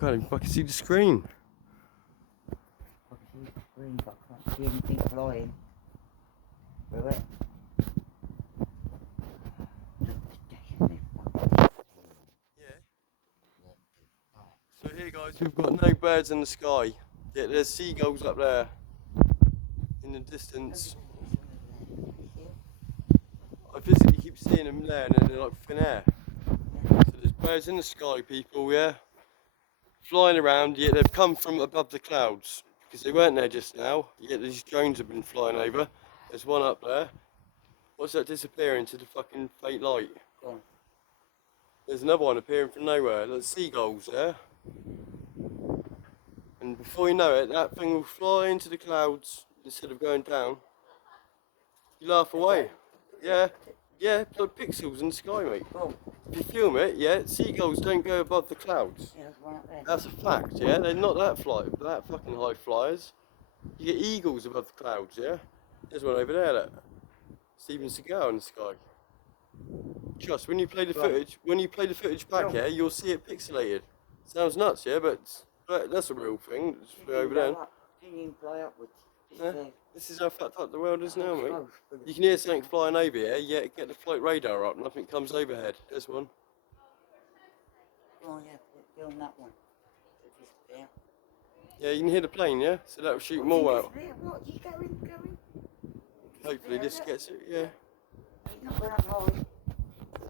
can't even fucking see the screen. I can see the screen, but I can't see anything flying through it. So here guys, we've got no birds in the sky, yet there's seagulls up there in the distance. I physically keep seeing them there and then they're like thin air. So there's birds in the sky, people, yeah, flying around, yet they've come from above the clouds because they weren't there just now, yet these drones have been flying over. There's one up there. What's that disappearing to the fucking fake light? There's another one appearing from nowhere. There's seagulls there. And before you know it, that thing will fly into the clouds instead of going down. You laugh away. Yeah, yeah, like pixels in the sky, mate. If you film it, yeah, seagulls don't go above the clouds. That's a fact, yeah. They're not that fucking high flyers. You get eagles above the clouds, yeah. There's one over there, look. Steven Seagal in the sky. Trust, when you play the footage back here, you'll see it pixelated. Sounds nuts, yeah, but that's a real thing. It's over there. Yeah, this is how fucked up the world is now, mate. You can hear something flying over here, yeah, get the flight radar up, nothing comes overhead. There's one. Oh yeah, film that one. Yeah, you can hear the plane, yeah? So that'll shoot more out. What? You going? Hopefully this gets it, yeah. He's not going up high.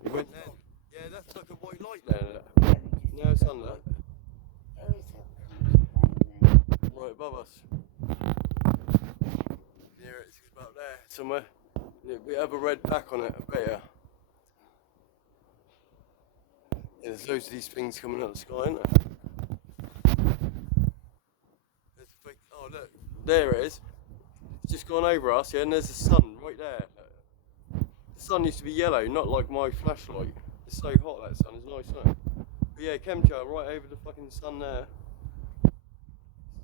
He went there. Yeah, that's like a white light there. No, it's on that. Right above us. Yeah, it's about there somewhere. We have a red pack on it, I bet ya. Yeah, there's loads of these things coming out of the sky, isn't there? There's a big, oh look, there it is. It's just gone over us, yeah, and there's the sun right there. The sun used to be yellow, not like my flashlight. It's so hot, that sun, it's nice, isn't it? But yeah, chemtrail right over the fucking sun there.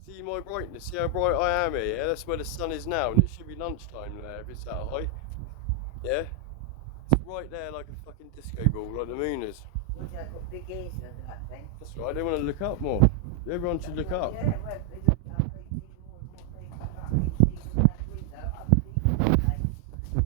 See my brightness, see how bright I am here, yeah? That's where the sun is now, and it should be lunchtime there if it's that high. Yeah? It's right there like a fucking disco ball, like the moon is. Got big ears under that thing. That's right, they want to look up more. Everyone should look up. Yeah,